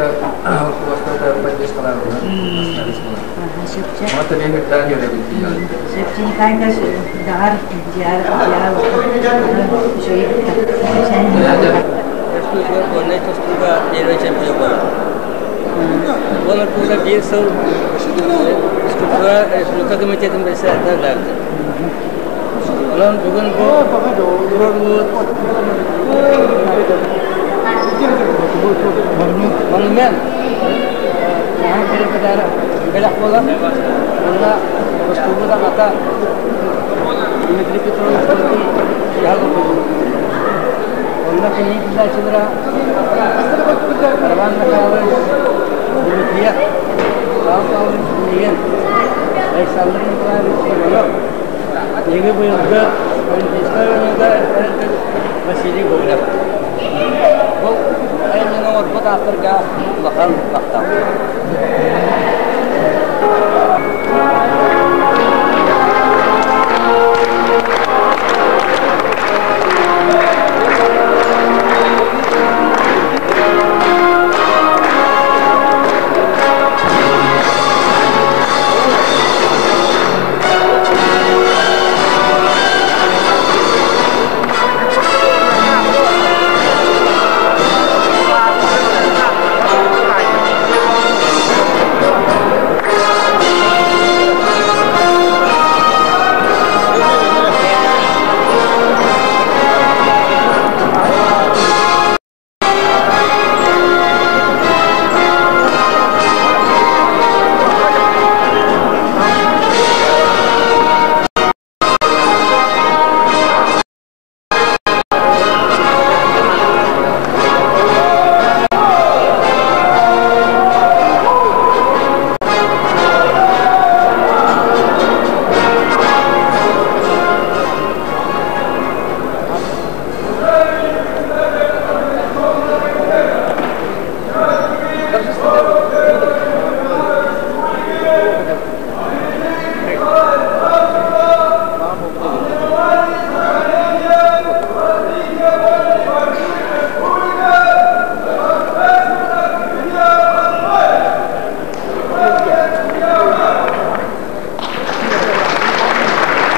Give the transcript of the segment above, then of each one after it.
ke waktu terpencil sekolah dari sekolah. Mau tadi kita dia dari dia. September kan dahar dia juga champion Bola pura dia so struktura committee itu bisa ada lagi. Kalau bukan monumen yang berbeda beda bola karena struktura kata Dimitri Petrov seperti yang Allah kini kita cedera Arman Nakawal Dimitria tahun kemudian Alexander Nikolaevich Ini juga sekarang juga masih di bawah. Ini nomor 4 terga bakal bakal.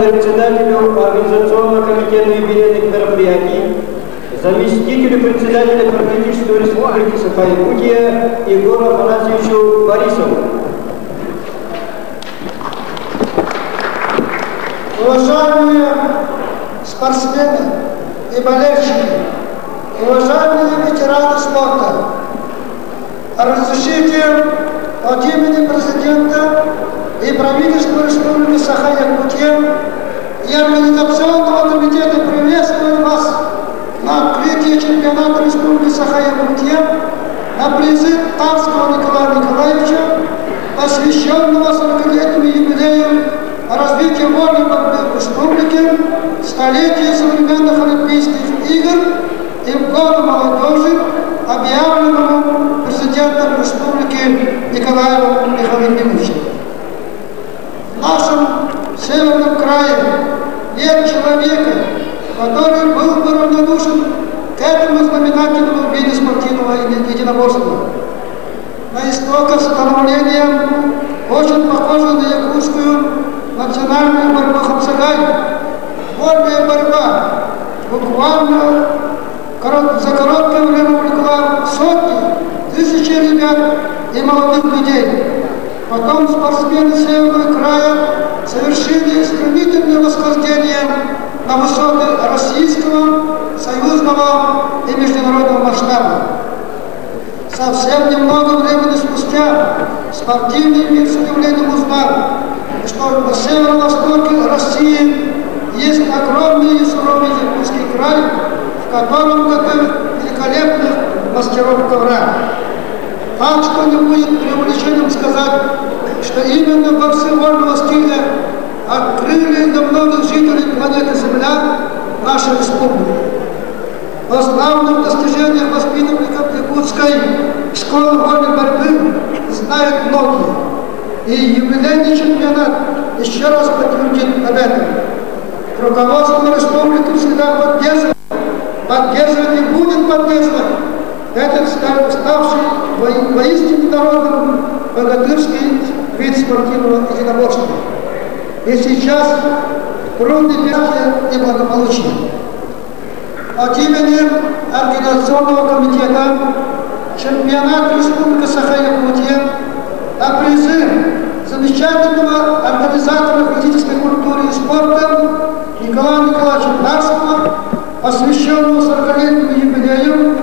Председателю Организационного комитета юбилейных мероприятий, заместителю председателя Парламентарной республики Саха-Якутия Егору Афанасьевичу Борисову. Уважаемые спортсмены и болельщики, уважаемые ветераны спорта, разрешите от имени президента и правительства Республики Саха-Якутия и Организационного комитета приветствовать вас на открытии чемпионата Республики Саха-Якутия на призыв Танского Николая Николаевича, посвященного 40-летнему юбилею развития вольной борьбы в республике, столетия современных Олимпийских игр и в году молодежи, объявленному президентом республики Николаевым Михаилом Ильичем. В нашем северном крае нет человека, который был бы равнодушен к этому знаменательному виду спортивного единоборства. На истоках становления очень похожа на якутскую национальную борьбу Хапсагай. Вольная борьба буквально за короткое время увлекла сотни, тысячи ребят и молодых людей. Потом спортсмены Северного края совершили стремительное восхождение на высоты российского, союзного и международного масштаба. Совсем немного времени спустя спортивный мир с удивлением узнал, что на северо-востоке России есть огромный и суровый Якутский край, в котором готовят великолепных мастеров ковра. Так что не будет преувеличением сказать, что именно борцы вольного стиля открыли для многих жителей планеты Земля нашу республику. О славных достижениях воспитанников Якутской школы вольной борьбы знают многие. И юбилейный чемпионат еще раз подтвердит об этом. Руководство республики всегда поддерживает и будет поддерживать этот ставший богатырский вид спортивного единоборства. И сейчас трудные и благополучие. От имени Организационного комитета чемпионата Республики Саха-Якутия о призы замечательного организатора физической культуры и спорта Николая Николаевича Нарского, посвященного 40-летнему юбилею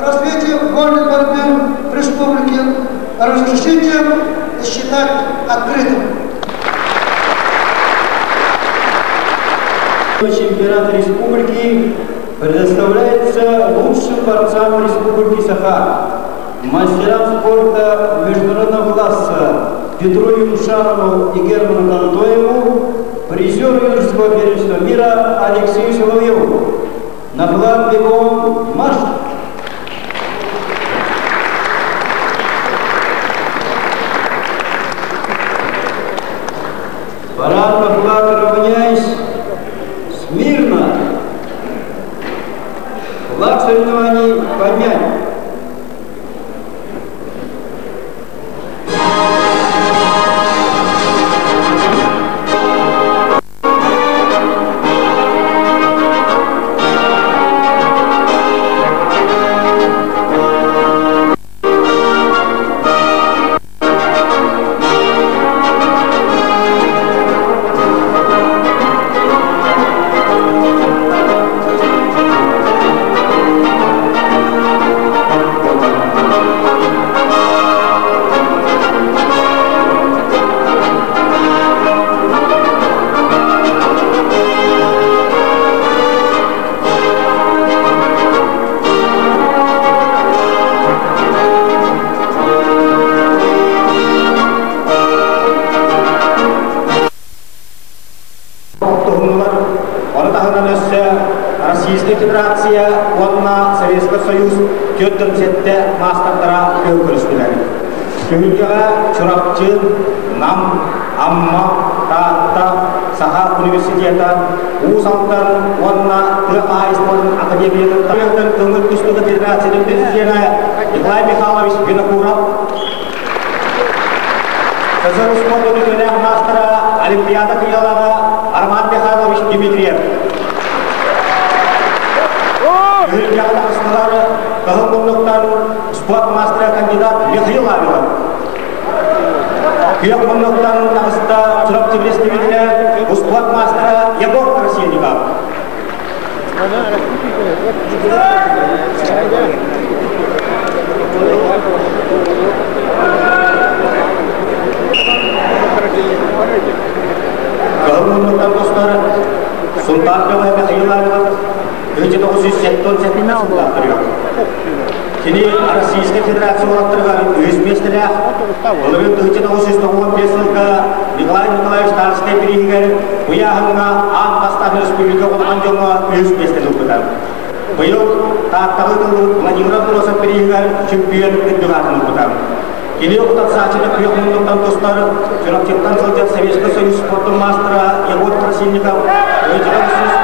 развития вольной борьбы в республике, разрешите считать открытым. Чемпионат республики предоставляется лучшим борцам республики Саха, мастерам спорта международного класса Петру Юмшанову и Герману Кантоеву, призеру юношеского первенства мира Алексею Соловьеву. На флаг бегом марш! Парад на флаг равняясь. Смирно! Флаг соревнований поднять! Российская Федерация, Онна, Советский Союз, Тёттен Сетте, Мастартара, Кёкурстилер. Кюльгара, Чурапчин, Нам, Амма, Тата, Саха университета, Усалтан, Онна, ТА, Исполнен Академия, Тёттен, Тумыркустуга Федерации, Президента, Николай Михайлович Винокуров, Сазару спорту Николая Мастера, Олимпиада Киялара, Арман Михайлович Дмитриев. Олимпиада Астаналары, Кахалмунуктан, спортмастер кандидат Михаил Авилов. Киялмунуктан, Таста, Чурапчевлестивителя, спортмастера Егор Красильников. Кахалмунуктан, Тостар, Султанова Михаил Авилов. Kita khusus sektor sektor sudah Kini Российская Федерация olarak üyesmesler, olabilir kita khusus tohum beselga Nikolay Nikolaevich Narskiy biringer, bu yahanga Antastan Respublika Olanjoma üyesmesler okudan. Buyur tahtalı Vladimir Purosa biringer çempion kedua okudan. Kini okudan saatnya kuyakmundan dostlar, Çorapçıktan Sovyet Sovyetski Soyuz sportu mastera Yegor Krasильников, özel khusus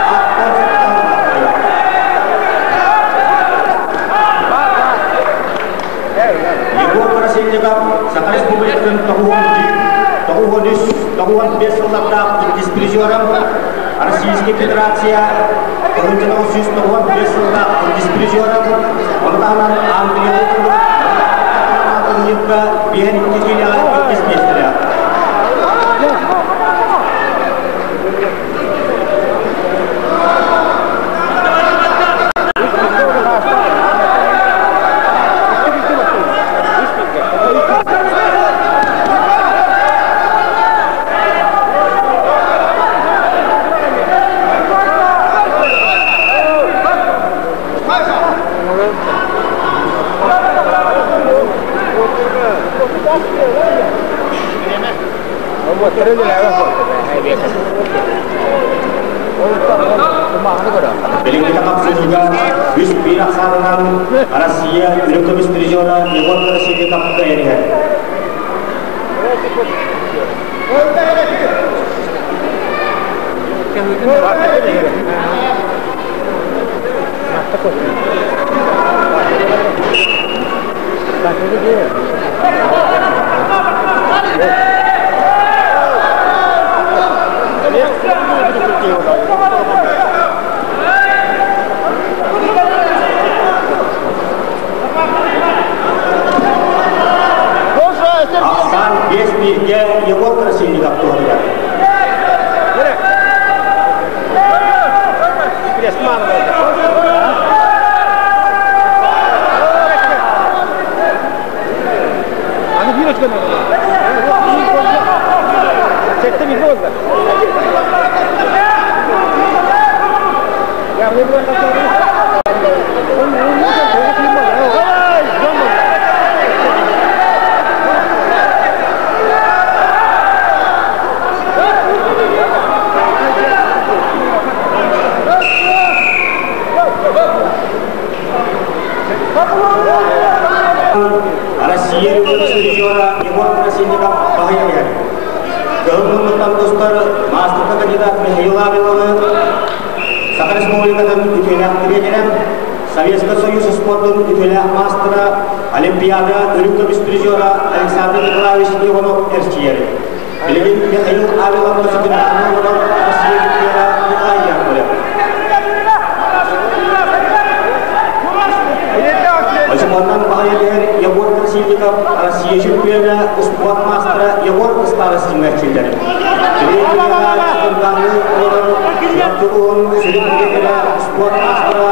Саха Республиканың Тоғуан бес жылдақта дисплизиорам Российская Федерация Кылынчының сүз Тоғуан бес жылда дисплизиорам Онтағынан Англия Онтағынан Бейін Кекелі дисплизиорам Белең kita juga bis piraksananan Россия Юркович призера Егор Красильников Каириха. birge Yegor Krasильников to'g'ri. Россия режиссера Егор Красильников Багаевен. Гөрмөннөктөн достор мастер кандидат Михаил Абилов, Саха Республикадан үтүләк тренерем, Советский Союз спорттун үтүләк мастера, Олимпиада өлкө режиссера Александр Николаевич Иванов Эрчиер. Билген Михаил Абилов өсүгүн Россия режиссера Николай Яковлев. Очумандан Багаевен Егор Красильников Россия чемпионы спорт мастера Егор Старостин Мерчилдер. Спорт мастера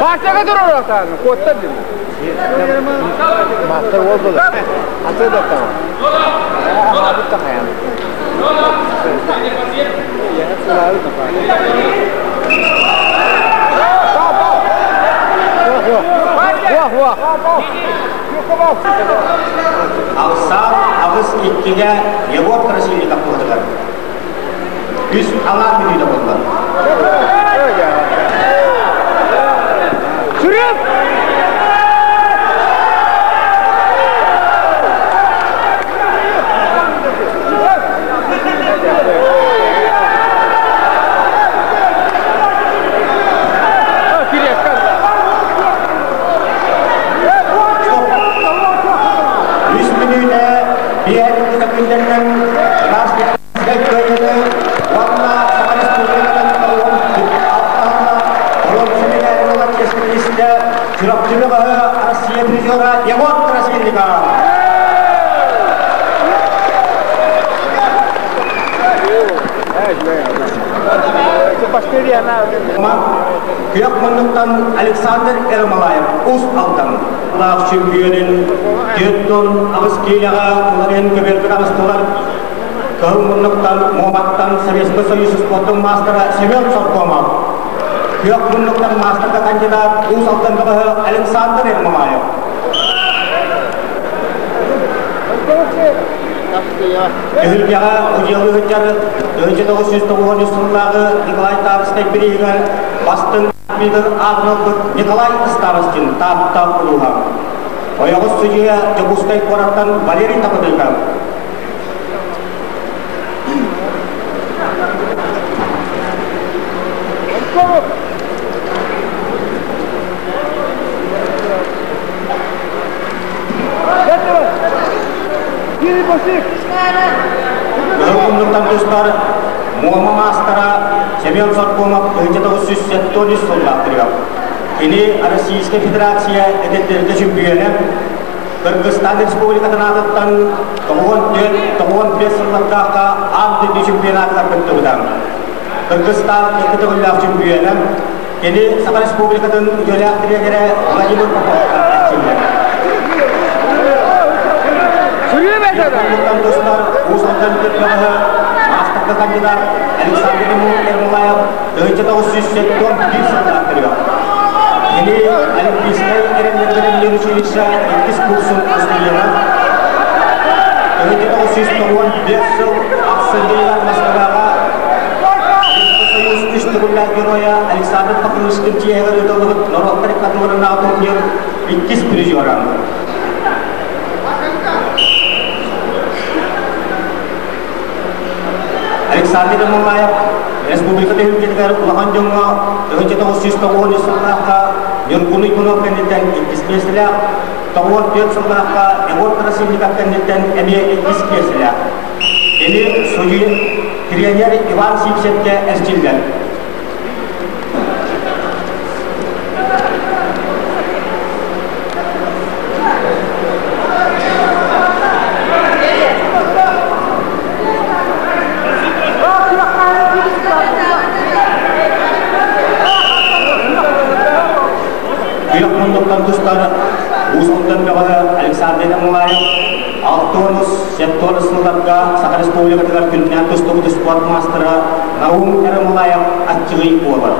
Partiyaga dururlar kodda değil. Master oldu da. Atıyor da tamam. Abi takayım. Ya selalu Алсам авыз иккиге Егор Красильников то'g'rilar. Biz Allah biliydi bunlar. Sürüp! Россия призера Егор Красильников. Kıyakmanlıktan Alexander Ermolayev uz aldan. Lağ çempiyonun Götton Ağızkeylağa Kularen Köberkin Ağıztolar. Kıyakmanlıktan Muhammad'tan Sovetский Союз спорттың мастера Семен Соркомов. Kıyakmanlıktan masterga kandidat uz aldanlığı Alexander Ermolayev. Ehilgağa uyalı hüccarı 1990 yılları Nikolay Tarıs'ta bireygen bastın bilir Arnold Nikolay Starostin tap uluğam. Oyağız sucuya Jabuskay Korat'tan Valeri Tapıdılgan. Berkumluktan dostlar, Muhammed Mastara, Semyon Sorkomov 1970 yıllarda. Ini Российская Федерация edetlerinde çempiyonu. Kırgızistan Respublika'dan adıttan Toğun 5 yıllarda adı çempiyonatlar kırgızdan. Kırgızistan ekidogullar çempiyonu. Ini Saha Respublika'dan ülkelere göre Vladimir Popov'dan çempiyonu. Berkumluktan dostlar, Uğuzhan'dan Türkiye'de master kandidat Alexander Ermolayev 1971 yıllarda. Ini Olimpiyskaya erenlerden yarışıysa etkisiz kursun üstüyle. 1995 yıl Aksırgıylar Moskva'da Soyuz Üstürüller Geroya Alexander Pavlovich Kirchiyev'e ödülüp Norotları katılırına atılıyor 2 prizyoran. Alexander Ermolayev Respublika'da hükümetler Ulahan Jong'a 1990 yıllarda Yurkun'u kandidat etkisiyle Tawon 4 yıllarda Егор Красильников kandidat emiye etkisiyle. Ini suju тренер Иван Сипсетке эстилген. Александр Мулаев, Алтонус, Септонус Сылдарга, Саха Республикатыгар күннен тұстығыды спорт мастера Наум Мулаев аттығы болар.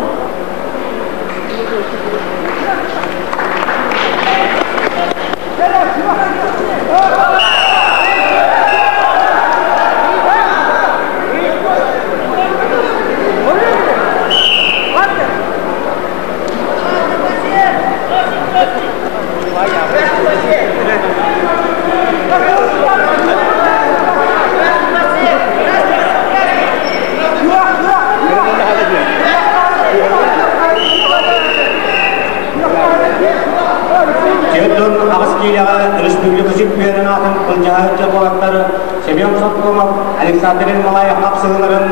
Республика чемпионатын кылжаһы болаттары Семен Соткомов, Александр Малаев капсыгыларын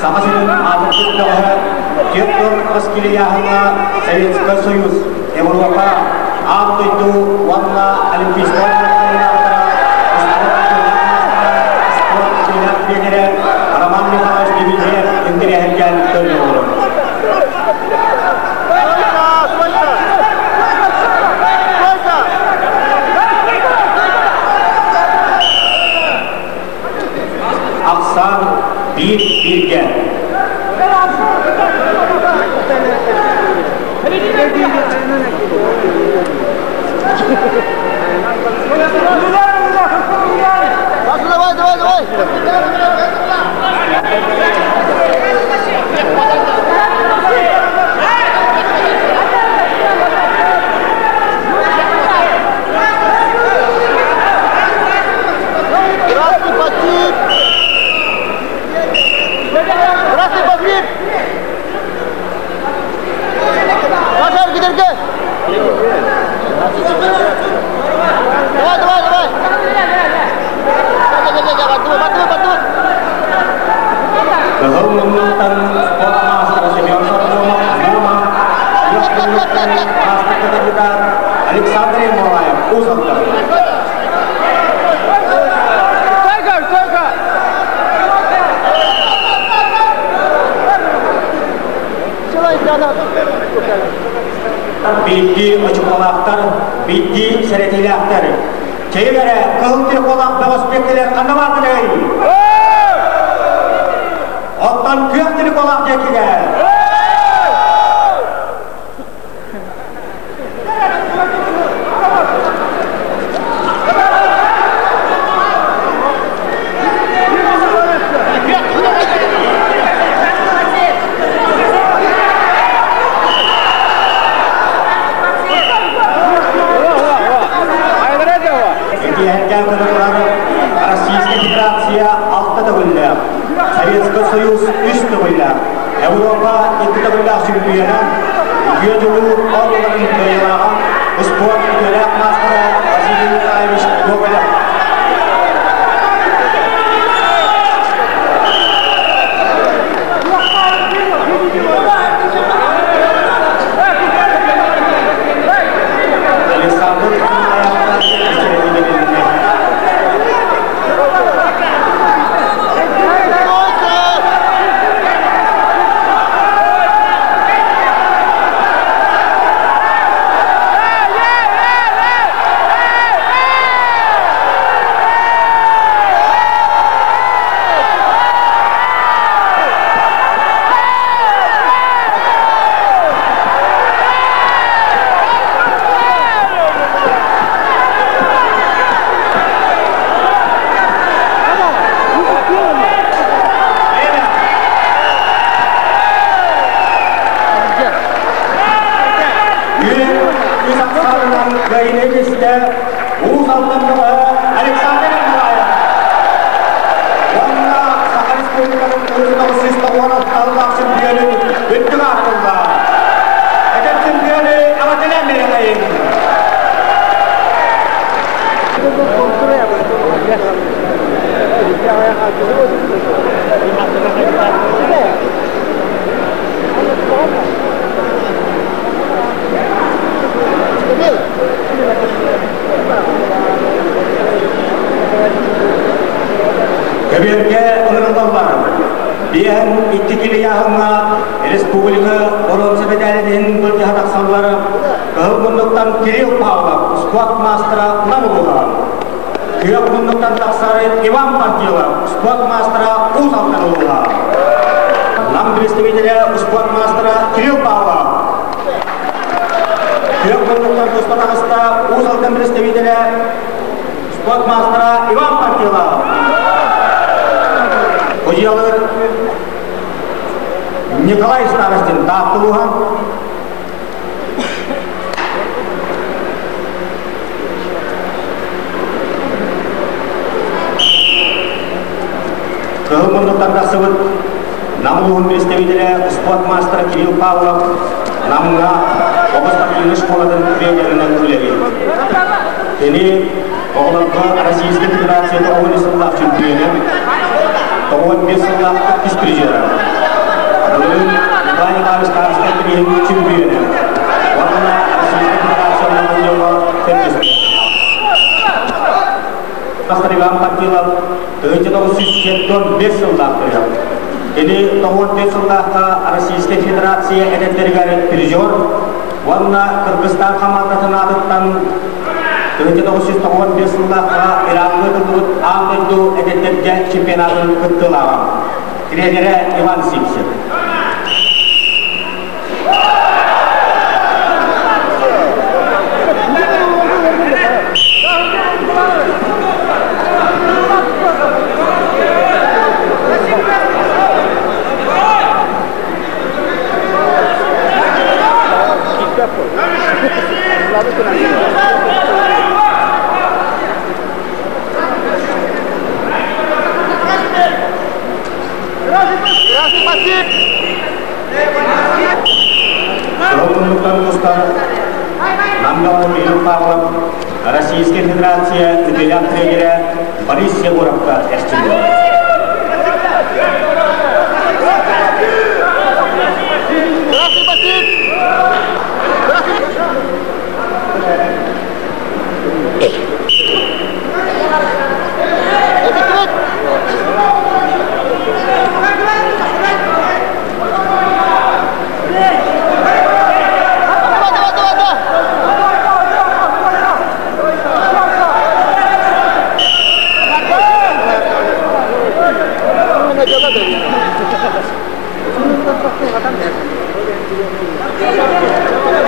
сахасынын атып Тектор Аскилияхына Советский Союз, Европа, Автойду, Ванна, Олимпийская спорт тренері Роман Михайлович Демидев интерьерген төлі olur. Aksan bir-birge. Давай. Александр Малаев, Узовка. Бидди очуқалақтар, бидди сәретелектер. Кейбері қылтыр қолақ бағыспектелер қандаматын әй. Оттан көқтір қолақ декіге. Российская Федерация алтыда бөлі, Советский Союз үсті бөлі, Европа екіді бөлі чемпионы,үйеділі олыларын көйлаған спорт көрек мастері Василий Николаевич Гоголев. Александр Малаев. Онна Саха Республиканың өзінің сүйісті оралықтарылақ чемпионы өттігі артылда. Әдеп чемпионы ағатылан берен әйін. Keberke onurlar. Bihan ittikili yahınga Respublika Oron Sebedalinin bölge hataksalları Kıhılgınlıktan Kiril Pavlov, Squat Master'a Namuluğa. Kıhılgınlıktan taksarı Ivan Partiyla, Squat Master'a Uzaltan Uluğa. Nam представителя Squat Master'a Kiril Pavlov. Kıhılgınlıktan Kıhılgınlıktan Uzaltan представителя Squat Master'a Ivan Partiyla. Hocalar Николай Старостин Таптылухан, Кылмындыктан тасыбыт Намылуын представителя спортмастера Кирилл Павлов намына областық еңі школадың тренерінің үлері. Тені оғылыққа Российской Федерации тоғын сыллақ чемпионы, тоғын бес сыллақ күз призері. Бүгін Николай Николаевич Старостин чемпионы. Оғына Российской Федерацияның ұлығы тәркесті. Мастер Иван Партилов 1975 жылдақ тұрып. Jadi tahun 2010 Российской Федерации эдеттерге призер, ванна Кыргызстан командасына аттан 1995 жылдаққа Иранға тұрып аңдырду эдеттерге чемпионатын күттілаған. Тренері Иван Симсин. Российская Федерация уделяет тренера Борис Егоровка Эстимова.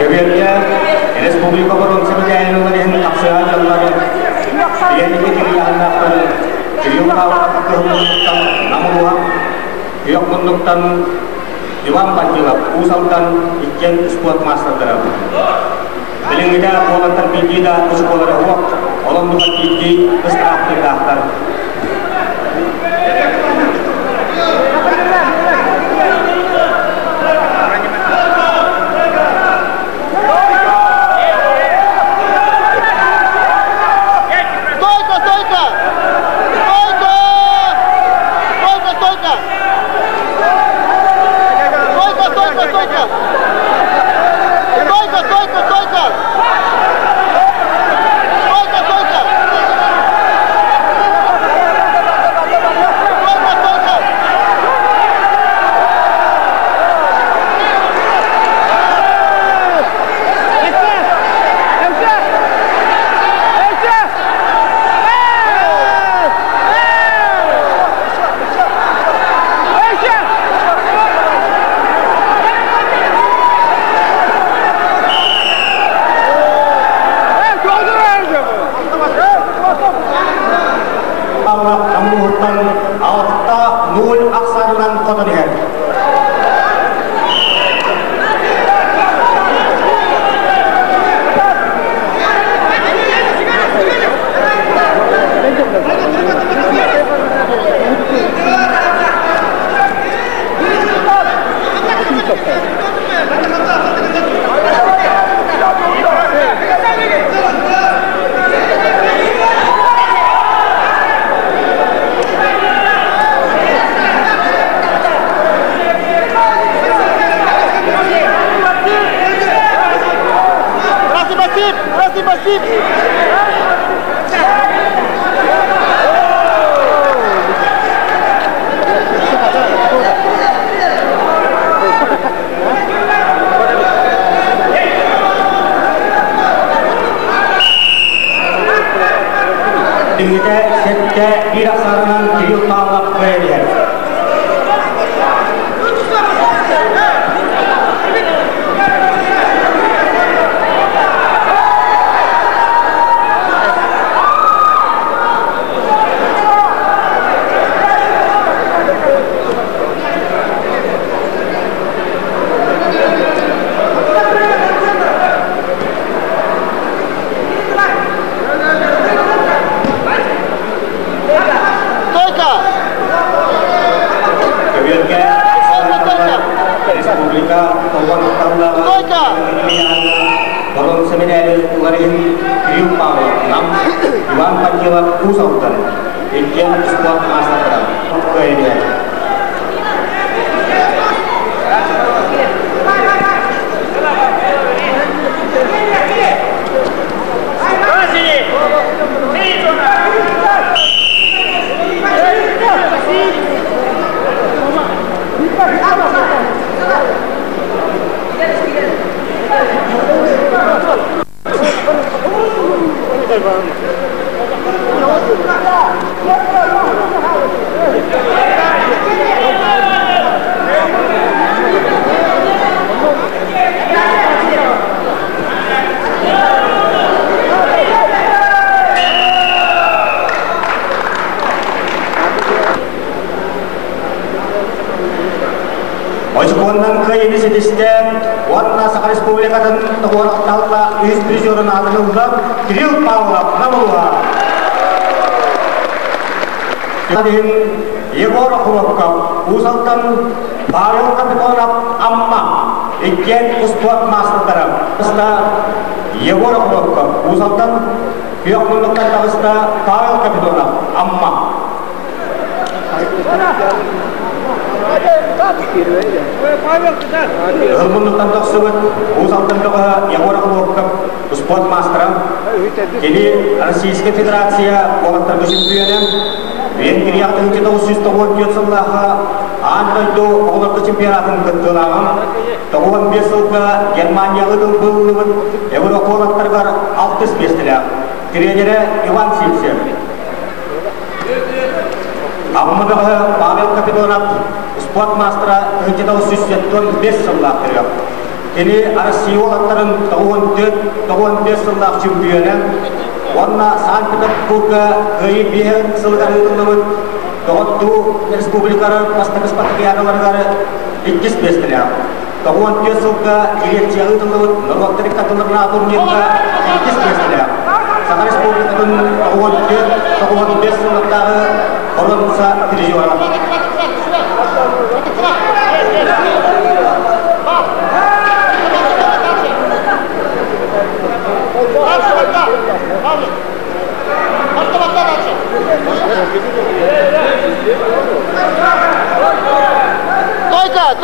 Kemudian Republik Oron Sebedalinin melihat aksara jalan yang dikirian akan diungkap kehendak namun yang menentukan Iwan Partila usulkan ikan squad master terang. Paling tidak bola terpilih dah sekolah rawat orang bukan tinggi keserak terdaftar. kaya dia. Yegor Khulokka, Usaltan, Bayo Kapitona, Amma, Iken Uspuat Master, Pasta, Yegor Khulokka, Usaltan, Yokulokan Pasta, Bayo Kapitona, Amma. Menuntan tersebut, Usaltan Yegor Khulokka, Uspuat Master, ini Российская Федерация, orang terkesimpulan Венгрия kita khusus tahun 2019 anda itu orang kecempiran keterangan tahun besok Jermania itu belum Eropa orang tergar altis biasanya kira-kira Ivan Silsel Ahmad Pavel Kapitонов спорт мастера kita khusus tahun 2019 ini ada siwa antara tahun 2019 чемпионan Warna Sankt Petersburg kehibihan seluruh itu lewat Tohotu Respublika Pasta Kesepakatan negara Inggris biasanya Tahun dia suka dilihat jauh itu lewat Norwak terikat ternatur juga Inggris biasanya Sangat Respublika itu tahun dia sementara orang bisa tidak jualan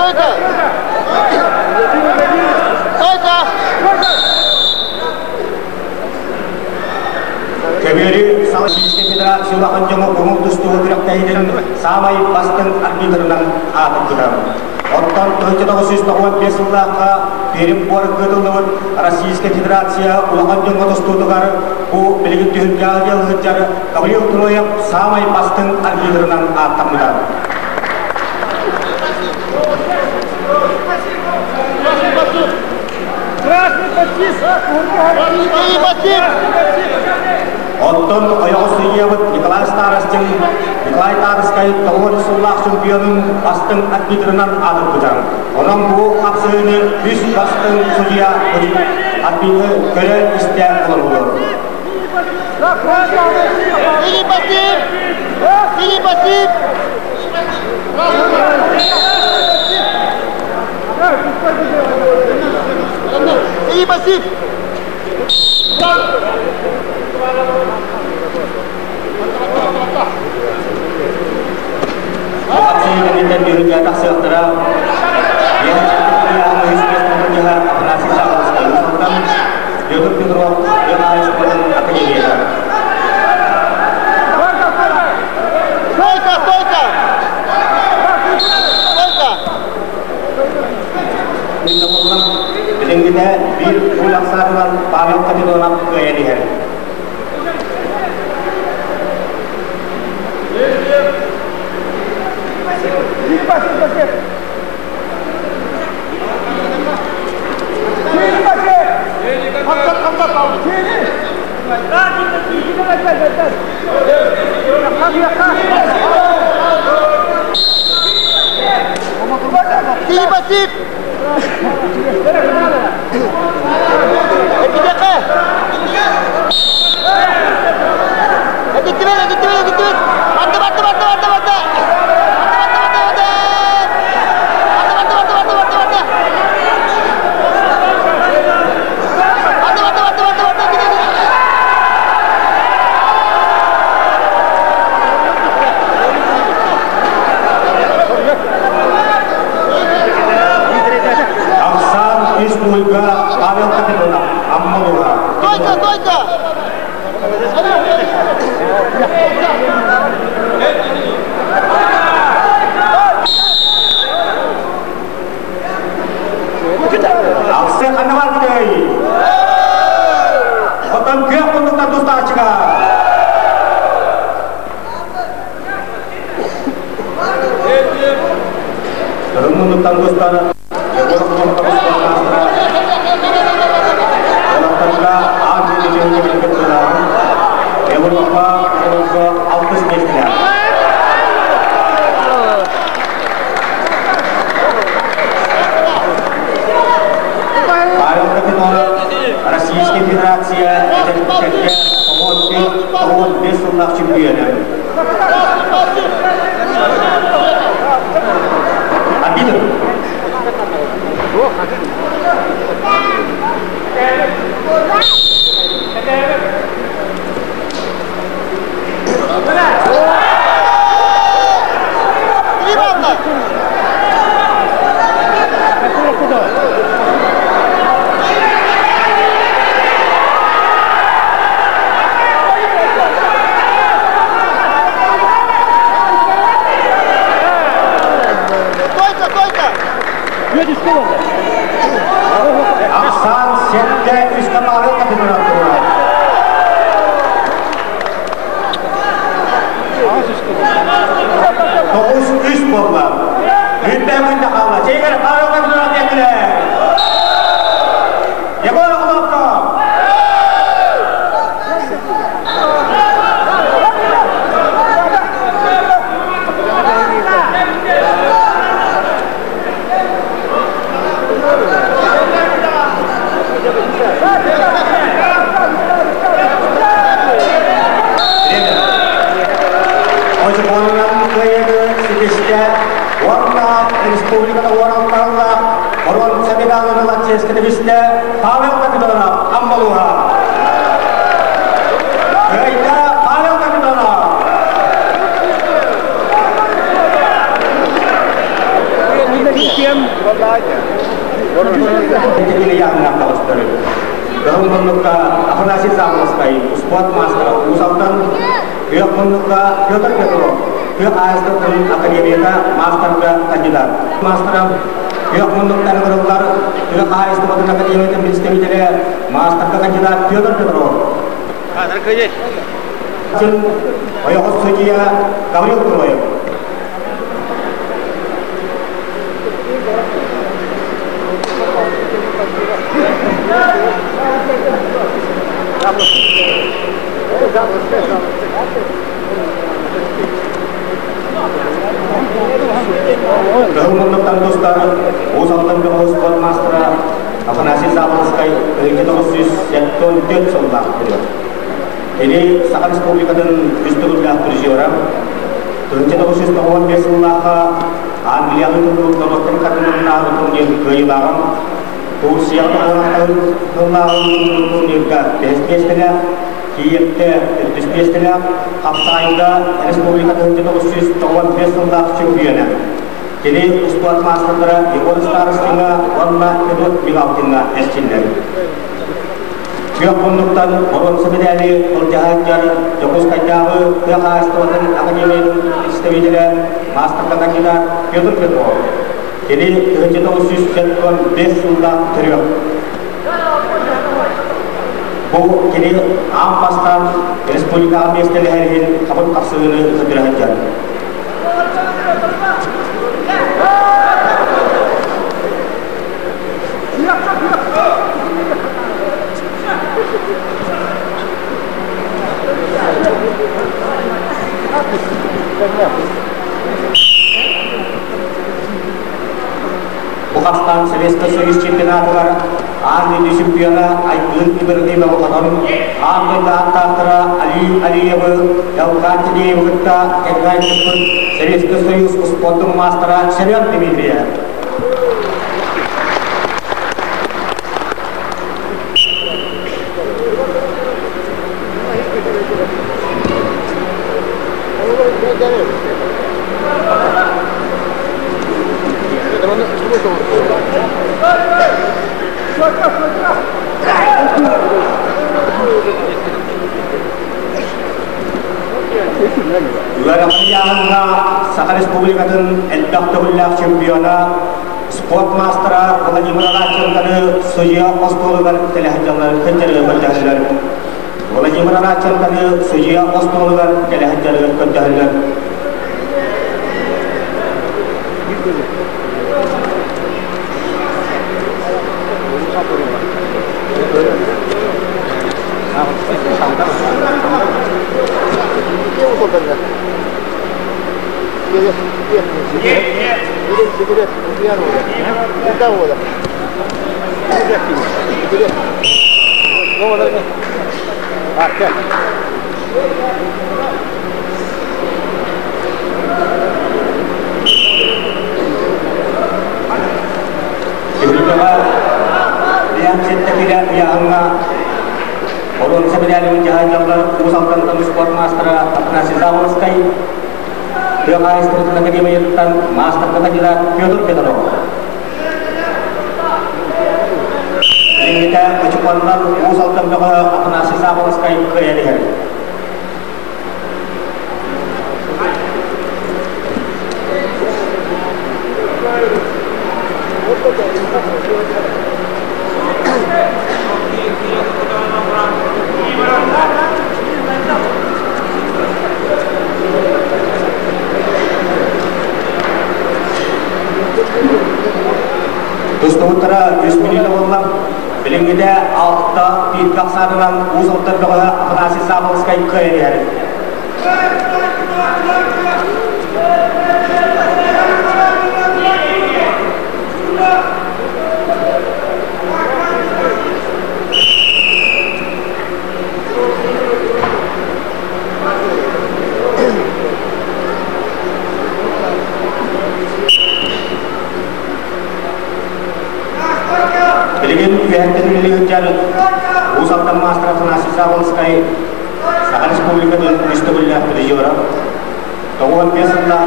Только! Kebiri Российской Федерации улахан жому көңілтіс туы күректейдерін самай бастың арбитрынан атып күдам. Оттан 1995 жылдаққа беріп боры көтілдіғын Российская Федерация улахан жому тұстудығары бұл білігін түйінге алдел ғыджары Гаврил Троев самай бастың арбитрынан атып күдам. Оттон ояғысы ебіт Николай Старостың, Николай Тарыскай тоғын сұллақ чемпионын бастың арбитрынан адып бұжан. Оның бұл қапсығыны үш бастың судья арбитры көрі істер қылыр бұлыр. Спасибо! Dan di atas sejahtera yang menghubungkan operasi sama sekali tentang YouTube Pedro yang harus apa ini ya? Toika. Dengan kita di pulang saruan Pavel Kapitонов kayak ini. Ini saat Republik dan Bistur dah berjuara, Rencana khusus tahun biasalah Anglia itu kalau tingkat mengenal punya gaya barang, usia orang tahun mengenal punya biasanya kita biasanya hafta ida Republik dan Rencana khusus tahun biasalah cumbiana. Jadi usbuat master berada di Polrestabes Tengah, warna kedua bilau Tengah Escindel. Pihak kondukan orang sebedali perjahajan Jokos Kajawa pihak Astawatan Akademi Istimewa Master Kandidat Piotr Petrov. Jadi rencana khusus jadwal bes sudah teriak. Bu jadi ampaskan Republika Amerika hari ini kapan kasus ini seberajan. Бухарстан Советский Союз чемпионатыгар Англия чемпиона Айгын Ибрагимова потом Англия аттақтыра Алиевы Ялкан Тинеевыгытта Эргайнышпын Советский Союз спортың мастера Семен Дмитрия. Ularapiyahanga Sakha Respublikatın Elbaqtavullah çempiyona sport mastera Vladimir Rachenkanı Suya Ostolugar telehajjalar kıncırı kıncırlar. Vladimir Rachenkanı Suya Ostolugar telehajjalar kıncırlar. Orang sebenarnya jahat jamlar usahakan tentang sport master apna Zavolsky dia kaya seperti akademi tentang master kekanjilan Fyodor Petrov. Jadi kita mencoba usahakan tentang apna Zavolsky kaya dia. Utara 100 milyon dolar bilingide altta bir kapsadılan uzakta doğa apnasi Zavolsky kaya Uzaktan master apnasi Zavolsky Sakha Respublikatın Respublika Trejora Tawon biasanya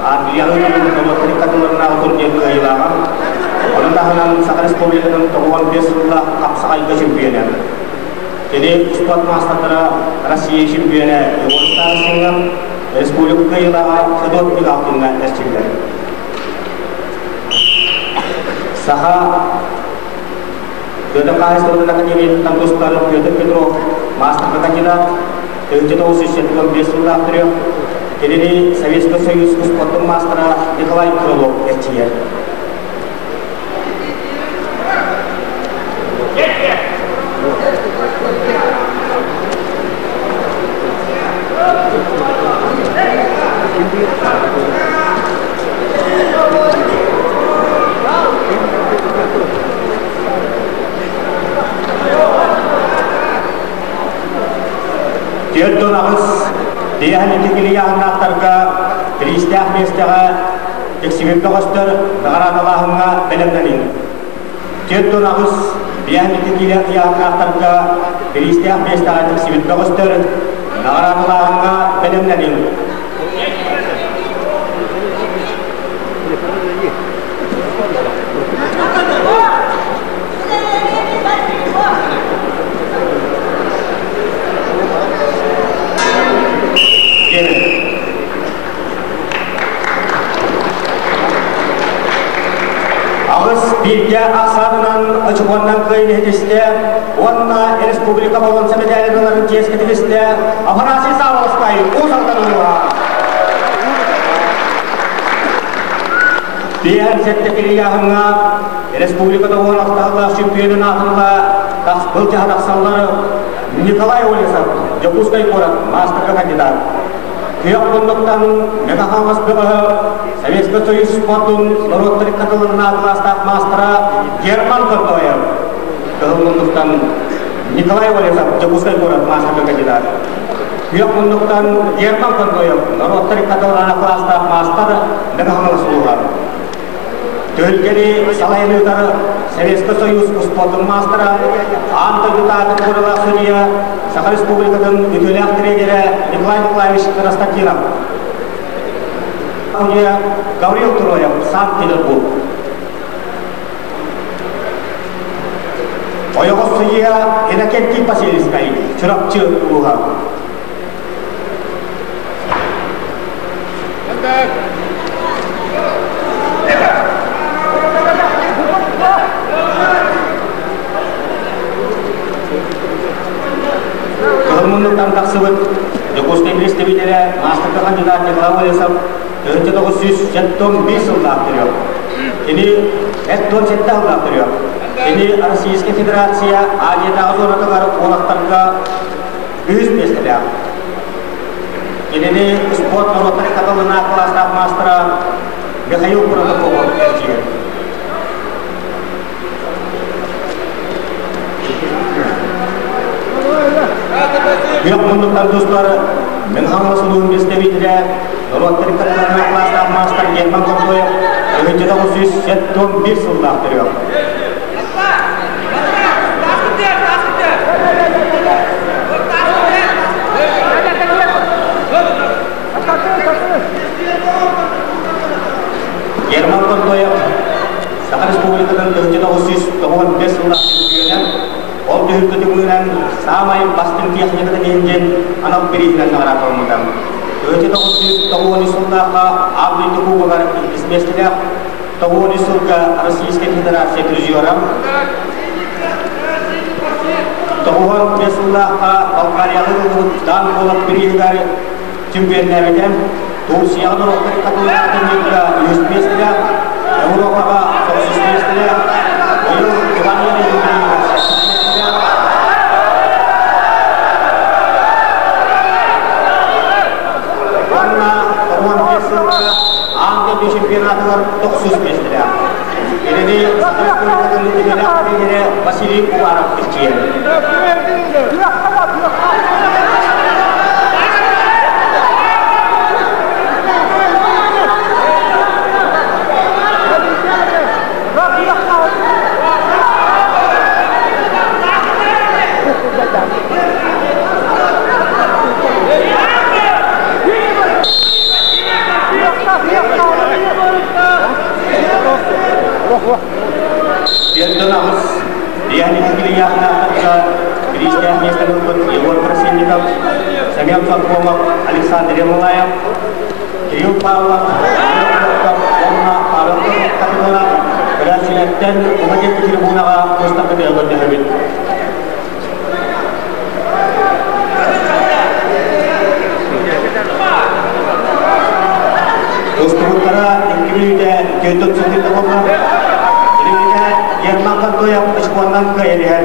Angliyalı Tawon Trikatlarına oturduğu kayılama onun tahanan Sakha Respublikatın Tawon biasanya kapsayı şampiyonu. Jadi sport master Russia şampiyonu Yugoslav Singam Respublika kayılama sedot dilakukan estimasi. Sakha Dia kaya seorang akademi tentang Gustav Fyodor Petrov master kekanjilan itu usia dengan biasa trio. Jadi ini Sovietский Союз спорт мастера Николай Крылов SCR. Dia harus dia hanya dikelilingi targa peristiwa peristiwa eksibit tokoster negara Allahnya benar-benar. Dia harus dia hanya dikelilingi targa peristiwa peristiwa eksibit tokoster negara Allahnya benar-benar. Dia aksanan acuandan ke ini histia, warna Respublika Bawang Semenjaya dengan JS ketistia, apnasi Zavolsky usang tanua. Dia sette kiliahanga Respublika Bawang Aftalah Champion Natala tas berjahat aksalar Nikolai Olesak, Japuskay Korat, master kandidat. Dia kondukan megahamas berah, Sovietский Союз спортун народтары катылына класстак мастера Герман Контоев. Кылмындыктан Николай Валесов, Жабускай город мастер кандидат. Күйөкмындыктан Герман Контоев, народтары катылына класстак мастер Мегахамал Сулуга. Төлгери Салайнытары Советский Союз спортун мастера Анта Ютаты Курала судья Саха Республикадан үтөләк тренері Николай Николаевич Константинов. Гаврил Туроев, Санкт-Петербург. Oyogos судья Иннокентий Васильевский, Чурапчы Луга. Кылмындыктан таксыбыт Жокустын представителі мастер кандидат Николай Валесов 1971 жылда актырıyor. Ini Эттон сетте жылда актырıyor. Ini Российская Федерация Азиядағы зоратығар олақтарға үз местелі. Ini спорт народтары каталына класстақ мастера Михаил Протопопов әртиген. Күйөкмындыктан достары, мен хамасының представителі народтары каталына класстақ мастер Герман Контоев 1971 жылда актырıyor. Герман Контоев Саха Республикадан 1995 жылда актырıyor. Ол дүркөтүгүнөн самай бастын техникадан енген анал периодынан наратылмыдан. 1990 жылдага Абдулды Кубалар изместилер 90 жылга Российская Федерация тренером. 95 жылдага Болгарияга дан болуп периоддары чемпиондардын Турцияга катылганда изместилер Европага союзместилер. Чемпионатlar 900 местелер. Ini Василий Уваров кечиен. Донамыз Леонид Ильяхна, Кристиан Нестеров, Егор Красильников, Семен Фанкомов, Александр Ермолаев, Кирилл Павлов, Онна Павлов, Катылына, Красилеттен, Умадетті трибунаға көстақы дәуірді әбет. Достығыттара 2000-де көйтіп сүндерді болған. Герман Контоев Ишкуаннан кайрияр.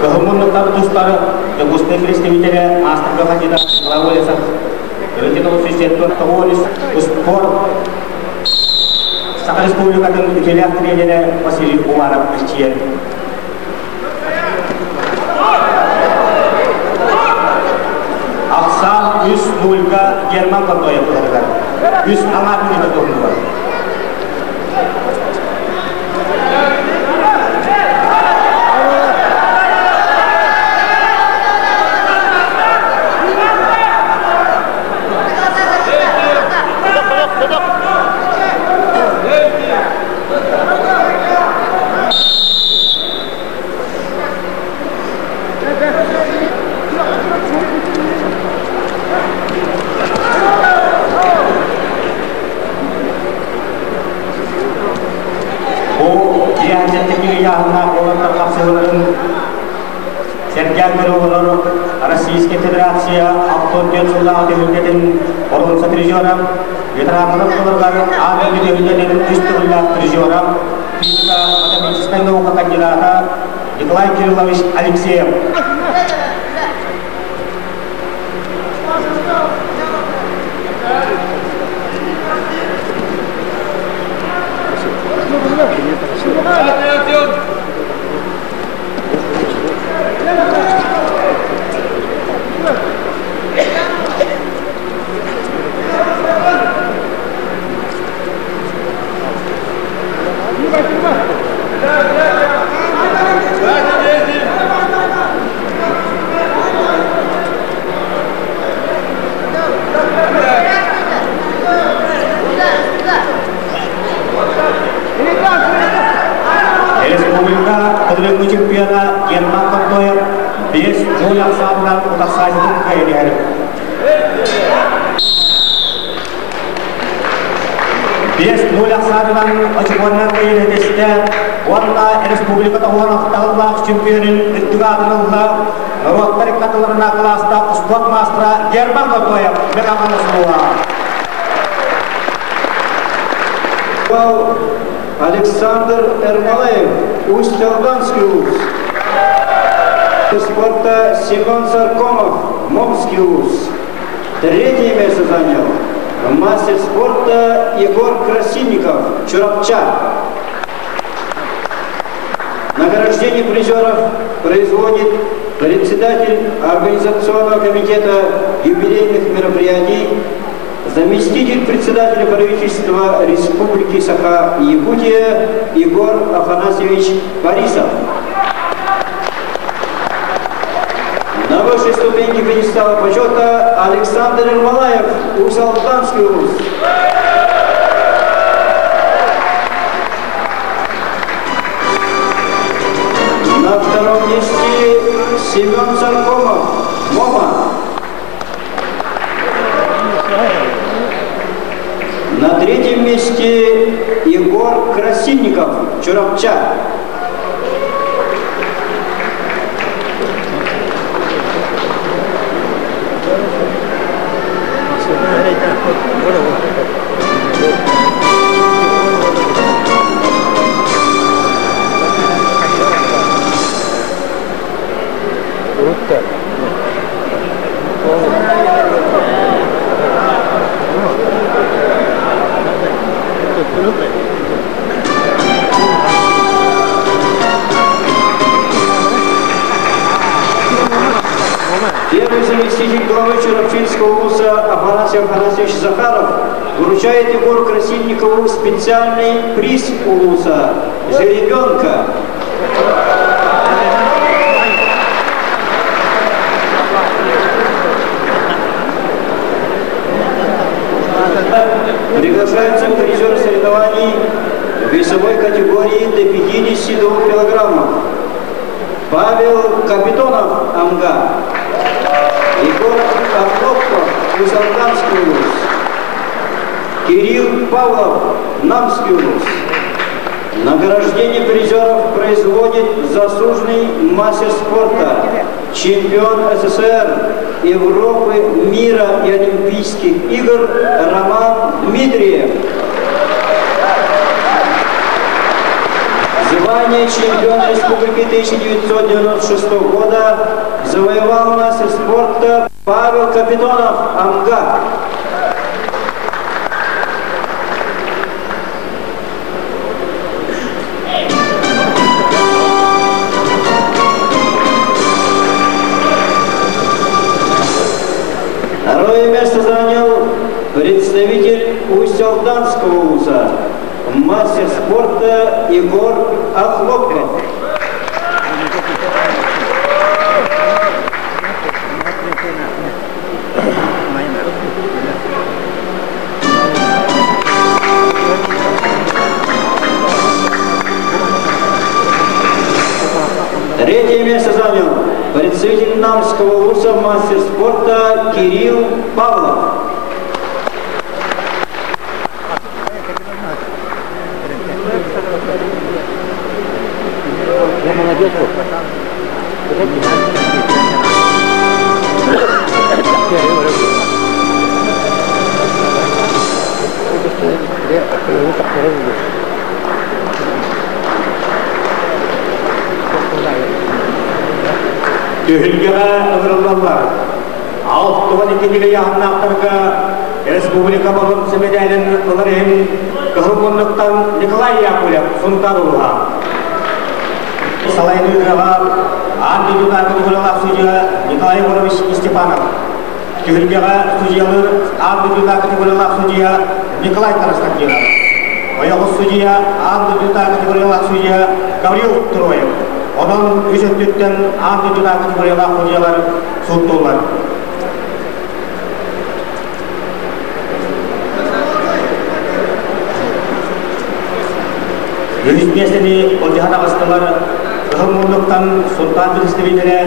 Кылмындыктар достары, Жогустын представителі мастер кандидат Николай Валесов. 1964 спорт Саха Республикадан үтөләк тренері Василий Уваров әртиген. Ақсан 3-0-га Герман Контоев кылдырган. 3 аңа минут орны бар. Российской Федерации Автомобиль Тевлетин Оргонса тренера, ветеранов Колоргара, Армии Тевлетин История тренера, физика математическая наука кандидата Николай Кириллович Алексеев. Александр Эрмалаев, Усть-Алданский вуз. Спорта Семен Саркомов, Момский вуз. Третье место занял мастер спорта Егор Красильников, Чурапча. Награждение призеров производит председатель Организационного комитета юбилейных мероприятий, заместитель председателя правительства Республики Саха-Якутия Егор Афанасьевич Борисов. На высшей ступеньке пьедестала почета Александр Ермолаев, Усть-Алданский вуз. На втором месте Семен Саркомов, МОМА. На третьем месте Егор Красильников, Чурапча. Первый заместитель главы Чурапчинского вуза Афанасий Афанасьевич Захаров вручает Егору Красильникову специальный приз у вуза «Жеребенка». Приглашаются призеры соревнований в весовой категории до 52 килограммов. Павел Капитонов, Амга. Егор Ахлопков, Усть-Алданский вуз. Кирилл Павлов, Намский вуз. Награждение призеров производит заслуженный мастер спорта, чемпион СССР, Европы, мира и Олимпийских игр Роман Дмитриев. Звание чемпиона республики 1996 года завоевал мастер спорта Павел Капитонов, Амга. Второе место занял представитель Усть-Алданского вуза, мастер спорта Егор Ахлопков. Третье место занял представитель Намского вуза, мастер спорта Кирилл Павлов. Köhülgəyə övrülürlər. Altı ikili yaxınlaqlarga Respublika Bolonsu medalinin ılırın Qahırmonluqtan Nikolay Yakulev suntarılığa. Selain itu, Andi juga kebetulan sudah Nikolai Borovich Stepanov. Juga sudah Andi juga kebetulan sudah Nikolai Karastakina. Oyaq sudah Andi juga kebetulan sudah Gavril Troyev. Onun ücretlikten Andi juga kebetulan sudah Sultanlar. Biasanya oljahan awaslar Qahırmonluqtan Sultan Prestividere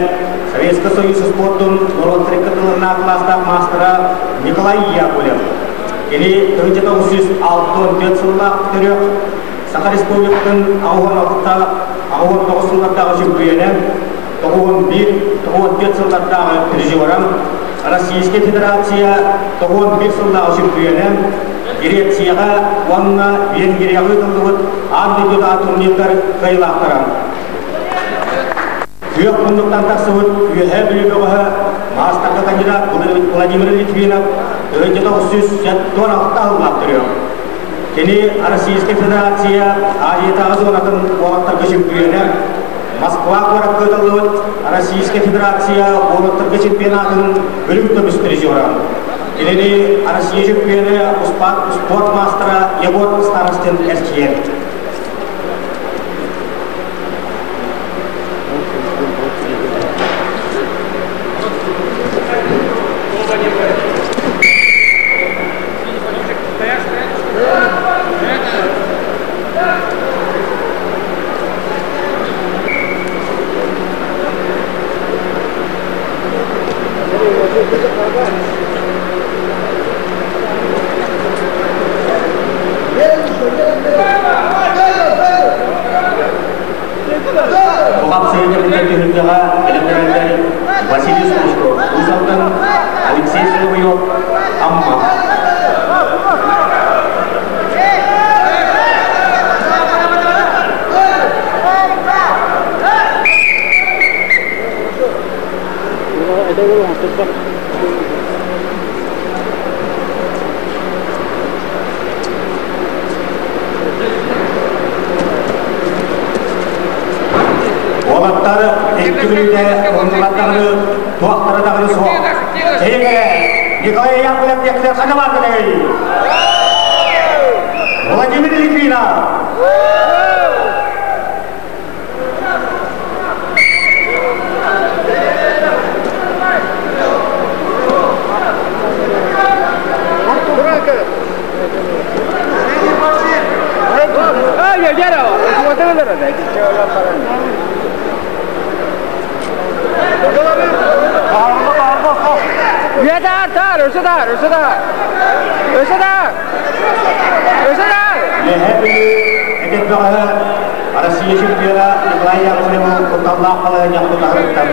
Советский Союз спортун Норвоттрик кытылына класстақ мастера Николай Яковлев. Кені 1964 жылда түрек Саха Республикатын Ауған 9 жылдардағы чемпионы, 91-94 жылдардағы призером, Российская Федерация 91 жылдағы чемпионы, Грецияға, онына Венгрияға өтілдіғыт андыгыда турнирлер қайлақтырам. Күйек мұндықтан тақсығыт үйе білігіға мастарға кандидат Владимир Литвинов 1916 алғаттырıyor. Кені Российская Федерация Азиядағы зонатын олаттарға чемпионы, Москва қорап көтілдіғыт Российская Федерация олаттарға чемпионатын бөлімтіміз призером. Кені Россия чемпионы спорт мастера Егор Старостин СЧР. Василий Слушко, Узалдан, Алексей Соловьев, Амма. Олаттары еттігілді онлаттағыны туақтарыдағыны соқ. Тегере, Николай Яковлев дектер қана барды дегей. Владимир Литвинов. Россия чемпиона Николай Яковлев Куталлах Паланя Кутахарктан.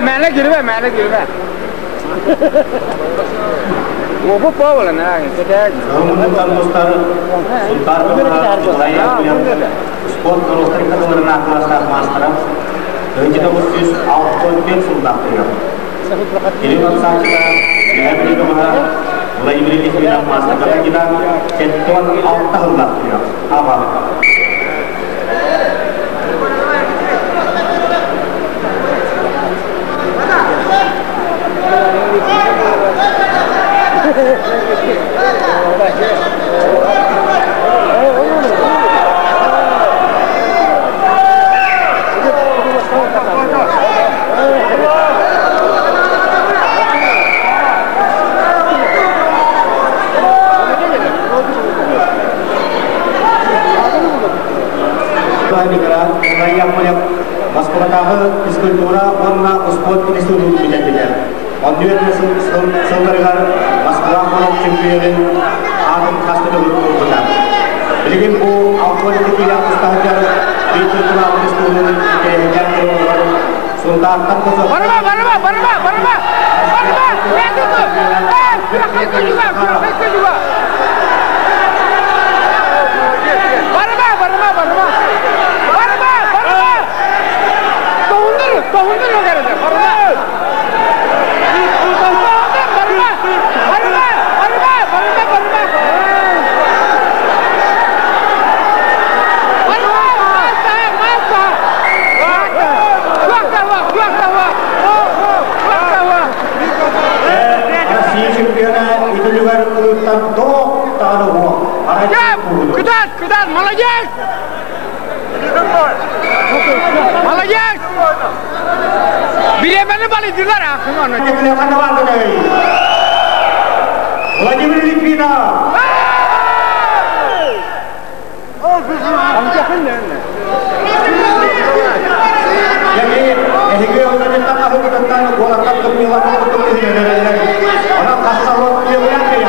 मैंने गिरवा वो पावल ना Sultan Mustar Sultan Nikолай Яковлев спорт Норвоттрик кытылына класстақ мастера 1965 жылда тұрıyor. Келген сатыда Владимир Литвинов мастер кандидат 76 жылда тұрıyor. Аба. Москвадағы физкультура орнына спорт институтын бітетілер. 14 жылдарға Москва қорап чемпионын атын қастыды өтті. Білген бұл алқуаны текелі ұстағыдар физкультура институтын Sultan Kosovo. Barma. Itu juga. Barma. Tohundur lo karena. Barma. Ketat, Malajak! Bila mana balik dulu lah, kemana? Kelihatan awal tu ni. Wajib Litwina. Jadi, hingga orang yang tak tahu tentang bola tak kemilahan untuk ini. Orang kasar orang dia yang ada ni.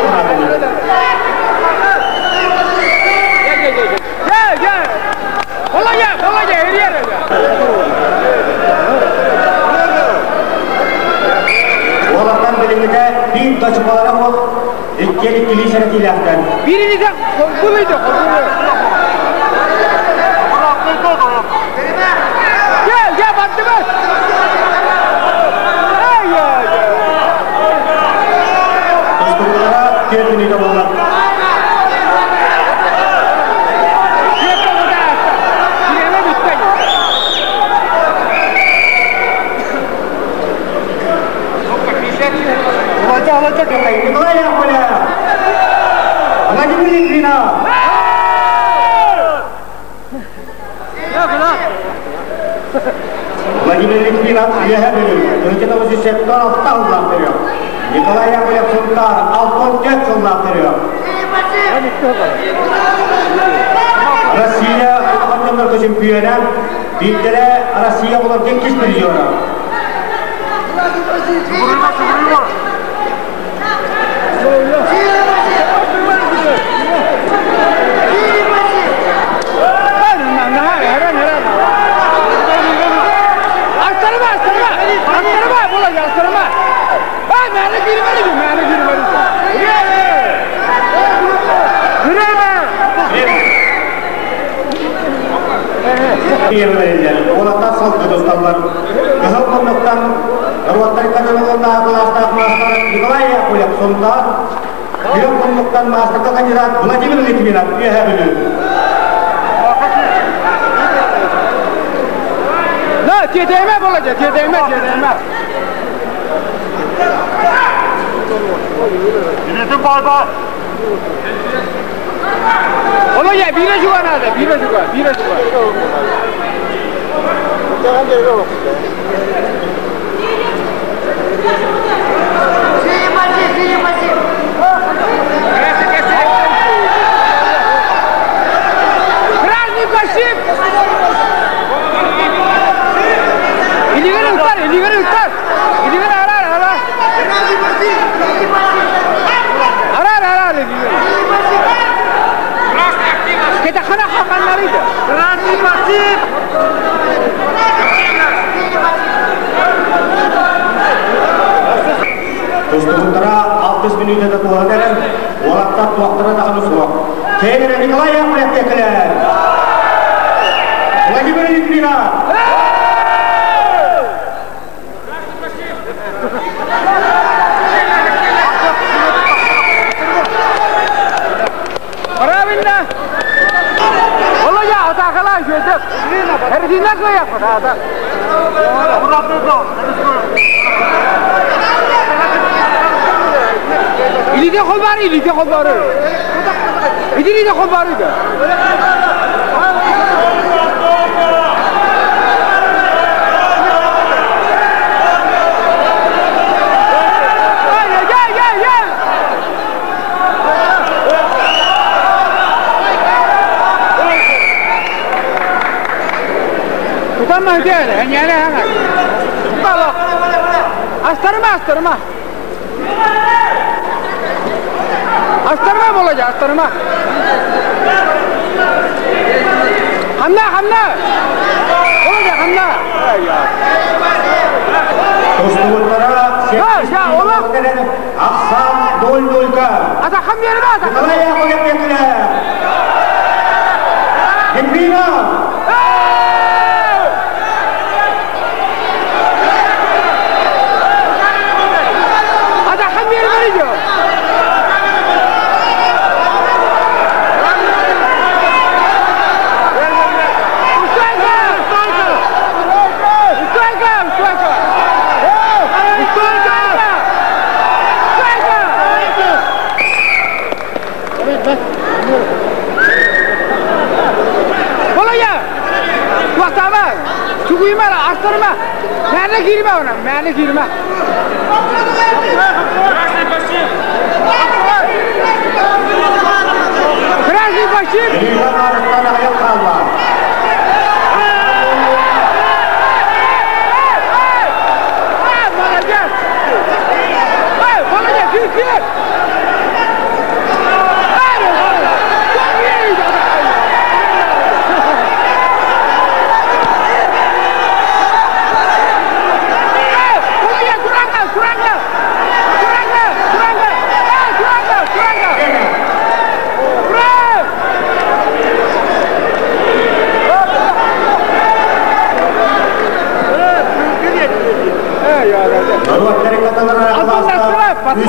Bola je, ini ada. Bola kan berbeda di touch bola mo. Jadi kilisar kilahkan. Biri ni dah, bola itu. Ya, bantu mas. Ya. Terus bola dia ni dah bola. Wajah kembali. Itulah yang boleh. Wajib Litwina. Wajib Litwina dia hadir. Jadi kita mesti sektor tahu lah period. Itulah yang boleh Sultan Alpon Jackson lah period. Rusia untuk berkesimpulan tidak Rusia boleh kis berjuara. Bola tasal dostlar. Gahal konuktan ruwatan kanalta kelas master dikalaya oleh Sultan. Dia konuktan master kandidat Wajib Litwina dia hadir. Nah, CDM bola je, CDM. Ini tu bal. Bola je, bira juga ada, bira juga. Jangan dia dulu. Sini masih. Berani Kasif. Ini kan utar. Ini kan arah. Berani masih. Arah. Kita kena hakan lari dah. Berani masih. Terus sementara 60 menit ada tuan kan, waktu tak harus suruh. Kena dikelayak mereka kalian. Lagi beri Litwina. Parawinda. Bola ya, tak kalah sudah. Hari ini nak ya, pada. Ini dia kholbari. Ini dia kholbari dah. Ya. Kita mah dia, hanya hangat. Kalau astarma. Astarma bola je, astarma. Hamna. Bola je, hamna. Ya oğlum. Aksan 0-0'ka. Atakan bir yerine atak. Nikolay Yakolev bekle. Gitmina. Atakan bir yerine gidiyor. Çubuğuma, aktarıma. Mene girme ona, mene girme. Krasi başım. Elinden arasından ayak kalma. Молодец! Молодец, фир!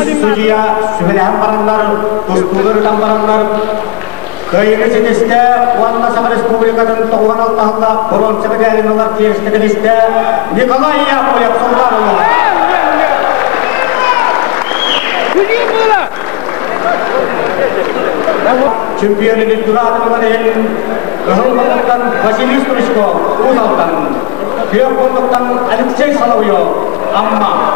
Üst sucuya sühelehem baranlar, dostluğurdan baranlar, köyünü sitesinde, Kuanma Sama Respublika'nın 96 tahında Koron Sebedelin olan tiyeristediliste Nikolay Yakolev Soldaroğlu. Çempiyonun duradığından elin Kıhılmalıktan Vasily Strushko, Uzal'dan, Kıyokkolluktan Alexey Salovyo, amma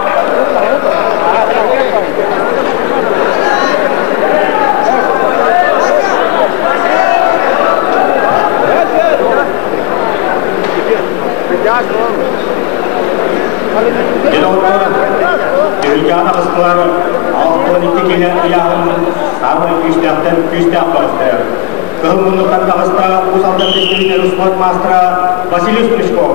Ülkana kısımları altın iki ilahın sağlık güçlükten başlıyor. Kılımlılıktan dağısta Uzal'dan Teşkiline Sport Master'a Vasily Strushko.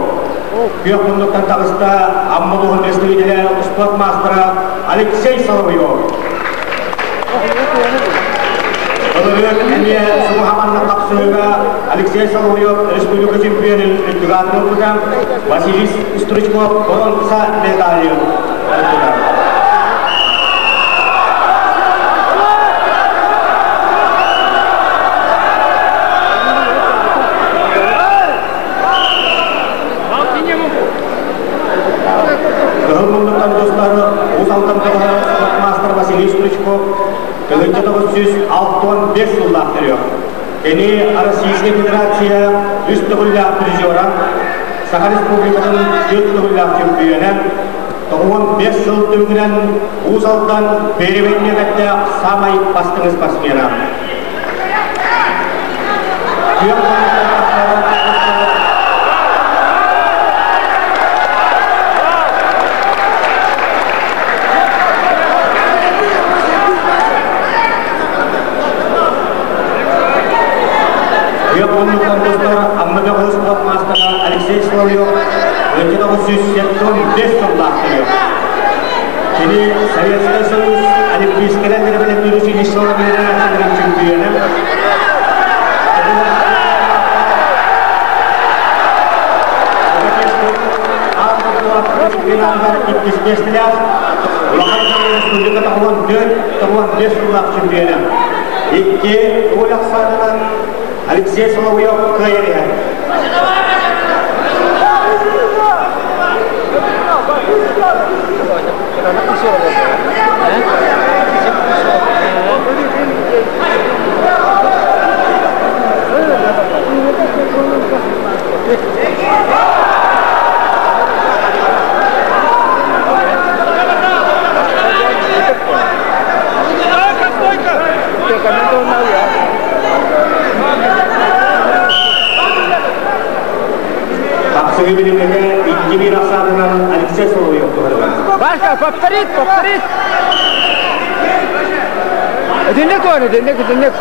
Kıyokkolluktan dağısta Ammaluhun Teşkiline Sport Master'a Alexey Salovyo. Kılıbık Emniye Subuhaman'ın kapsığıga Alexey Salovyo Respublika Çempiyonu Rütügatını okudan Vasily Strushko Koron kısa medalya. Kehulmunduktan dostları Uzal'dan Sport Master Vasily Strushko Kılıçta 965 yılda aktarıyor. Beni Российская Federatsiya üst tıgıllak dirijoran Sakha Respublika'nın 4 tıgıllak çempiyonu 95 yıl tümünen Uzal'dan Berevenniyekette samayıp bastınız basmıyana. Alexey Salovyo önce 975 yılda aktarıyor. Şimdi Sovyetский Союз Olimpiyatlara bilen yürüyüşü Nişanlı Bilenler'in çempiyonu. Çempiyonlar 75'liler. Ulaşan Respublika tahun 4 yılda çempiyonu. İki ulaşan Alexey Salovyo kayırıyor. Kapsığı bilimine ikinci bir aksadından Alexey Salovyo. Başka, повторить. Dinle koyunu, dinle.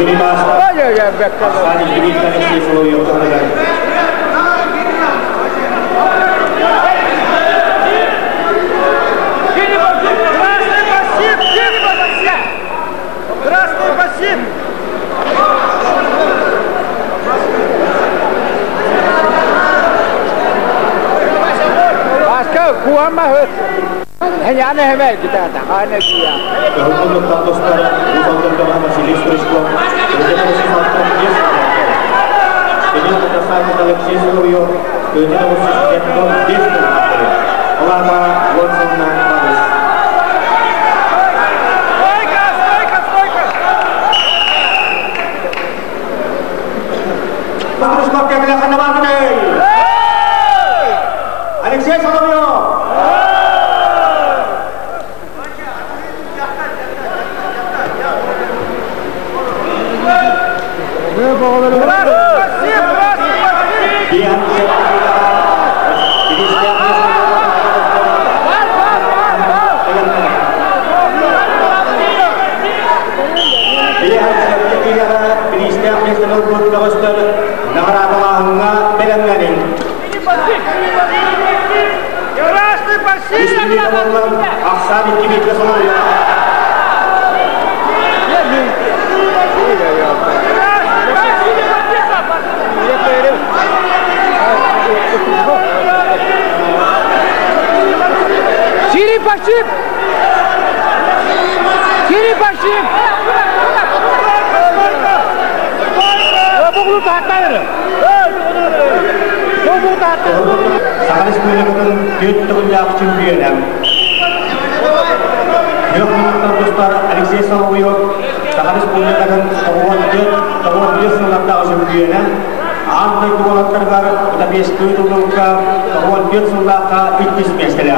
Бүгін баста Ақсан Икибит Алексей Соловьев қабылдады. Красный пассив! Aska kuama höt. Hanya aneh hemen kita tak aneh dia. Kehukuman dostlar uzaktan tamamı Silistrisco. Ödeme usulatan yes. Ini berdasar Alexei Solovьев. Ödeme usulatan yes. Olama Watson'na bagus. Terus pakai belakang nama kita. Alexei Solovьев. Aksan Икибит Соловьев. Сири пассив! Сири пассив! Богу таттайыр. Богу таттайыр. Сахар Республикасының 4 тұғындағы чемпионы. Kehukuman dostlar Alexei Solovьев. Сахар Республикасының 4 сынақтағы чемпионы. Андай туғалаттар бар, бұда 5 тұғылыққа, 4 сынаққа 200 меселі.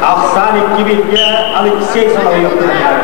Aksan Икибит'e Alexei Solovьев.